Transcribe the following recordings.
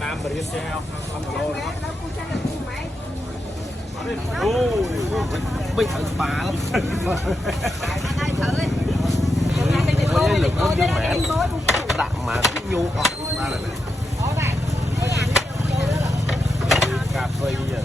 Nam beri xe không lô nữa. Bây giờ bà lắm. Đặng mà vô còn ba này. Cà phê giờ.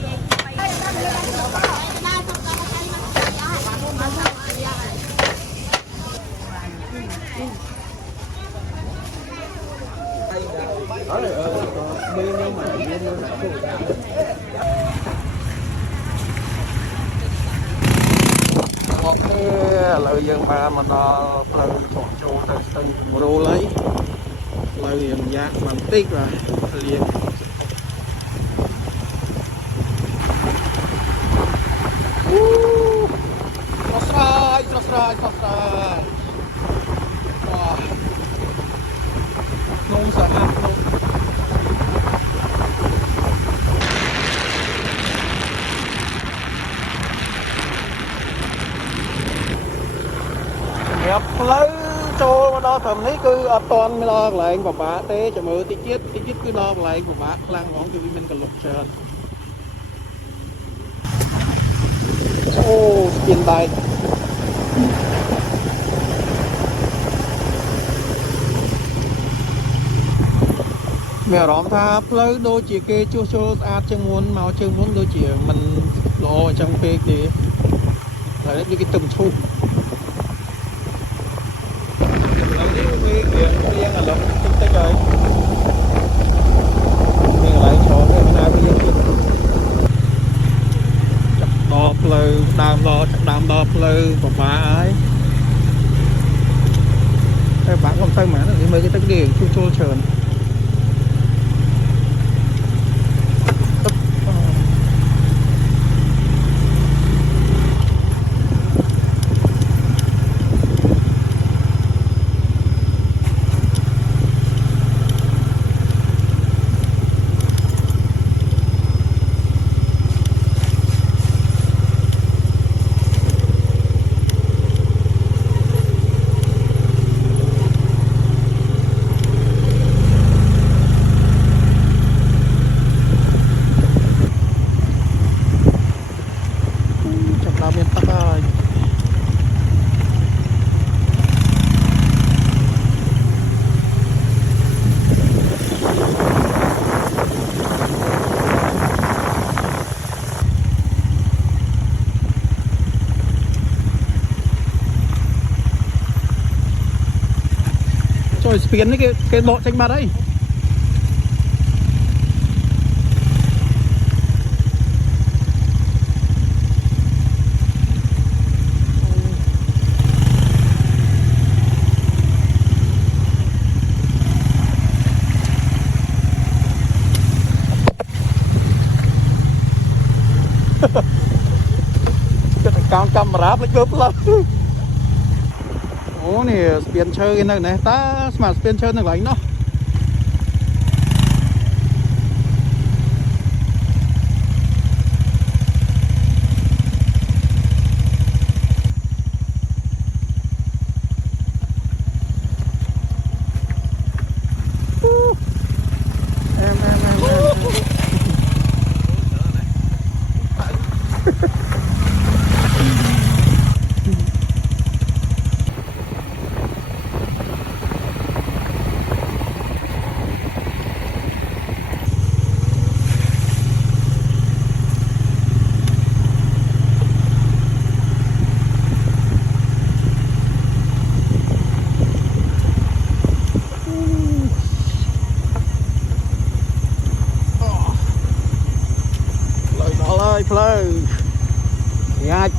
Lời dân ba mà nó lời chọn chỗ tới sân rô lấy lời liền giá bằng tích là liền Sosrai wah nung sangat nung đẹp lấy cho mà đo thầm thấy cứ toàn mới lo lại của bà té cho mưa tí chết cứ lo lại của bà lang ngón từ bên cần lục sơn ô tiền tài mẹ rõm tha lấy đôi chỉ kê chua chua chân muốn màu chân muốn đôi chỉ mình lo trong phê kì đấy như cái tầm thu riêng là lắm tích rồi riêng lại cho cái nào bây giờ chặt đọp lư đam đọp lư của bà ấy các bạn không thấy mà nó thì mấy cái tấc điền chua trơn rồi phiến cái bộ tranh mặt đấy cái camera lấy cướp lắm ô nè spiên chơi cái này ta smart spiên chơi này là anh nó em flow yeah.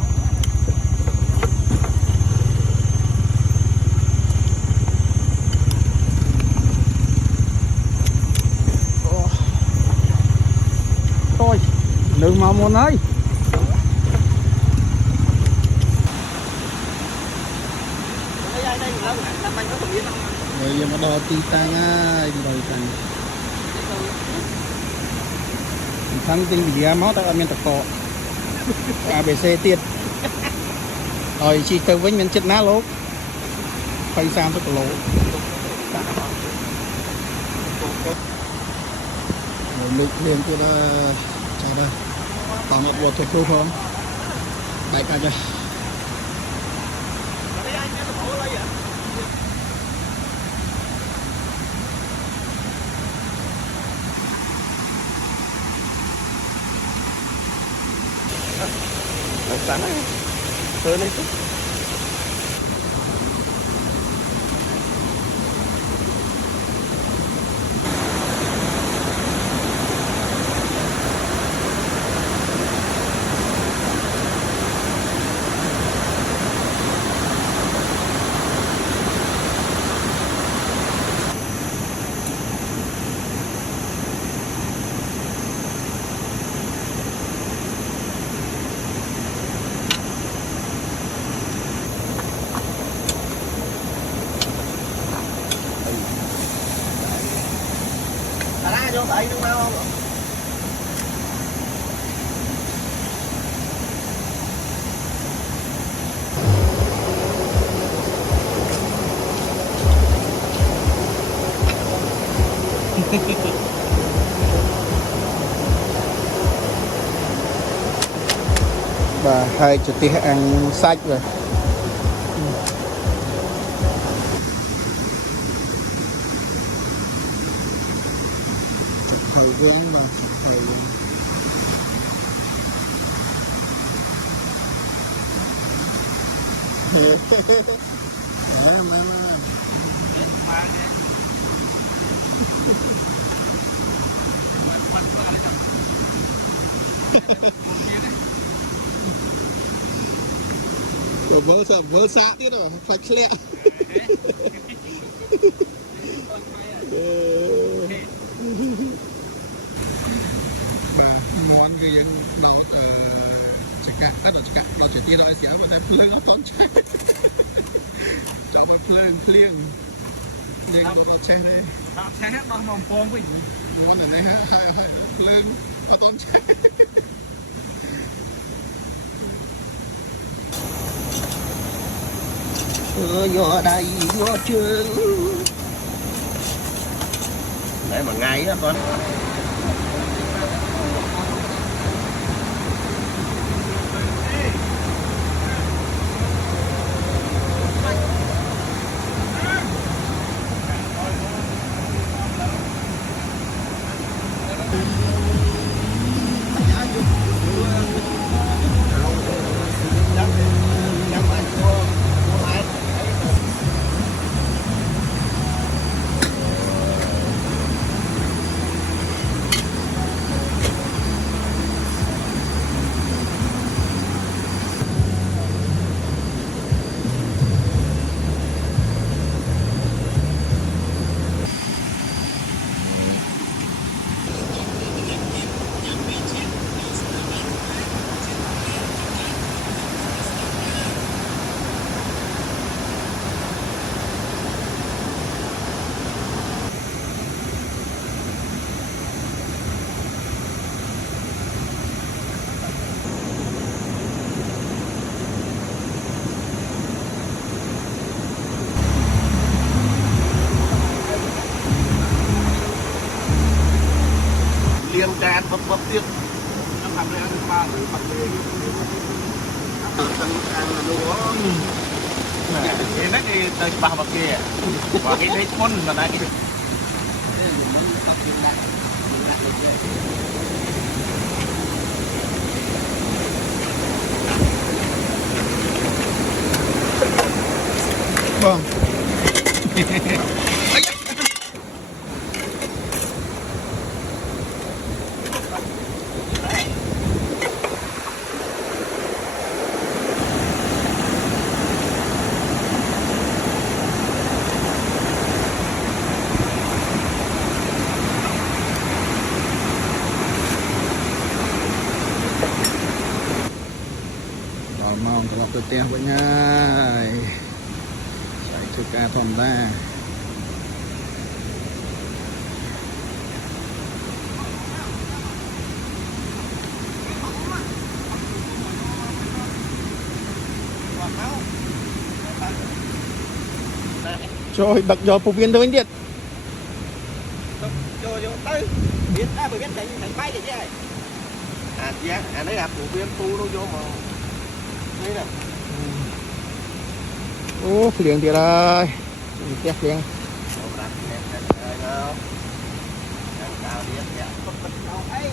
Thôi đừng mà muốn ấy bây giờ mà đo tí tay ngay đi đòi tay thằng tinh bị máu ta miền tập cọ ABC tiệt rồi chỉ từ với miền chết ná lố phải sang tới lỗ lực liền của nó chả đây còn một bộ thuộc thu không đại ca chưa sana turun itu vô tại đúng không và hai chục tí ăn sách rồi thời gian và thời gian để mà vỡ xa tiết rồi phải lẹ món cái những đầu chả cả đầu chả cả đầu chả tiên rồi xí nó phải phơi áo tón cháy cho phải phơi nhưng đồ nó cháy đây cháy hết nó mỏng phong cái gì món này ha hai phơi áo tón cháy vô đây vô trường để mà ngay á con liên can bắp tiếp nó làm ra ăn ba thứ bắp tiếp ăn là đồ cái đấy thì tới ba bắp kia và cái đấy con là đây cái vâng mong các bạn tự tiền với ngayใส่ชุดกาทอมได้trời đặc giờ phục viên tới anh điện vô vô tới biết đã biết thành bay vậy chứ đấy phụ viên tu nó vô mà đây nè ô liền thì ơi chết liền cao đi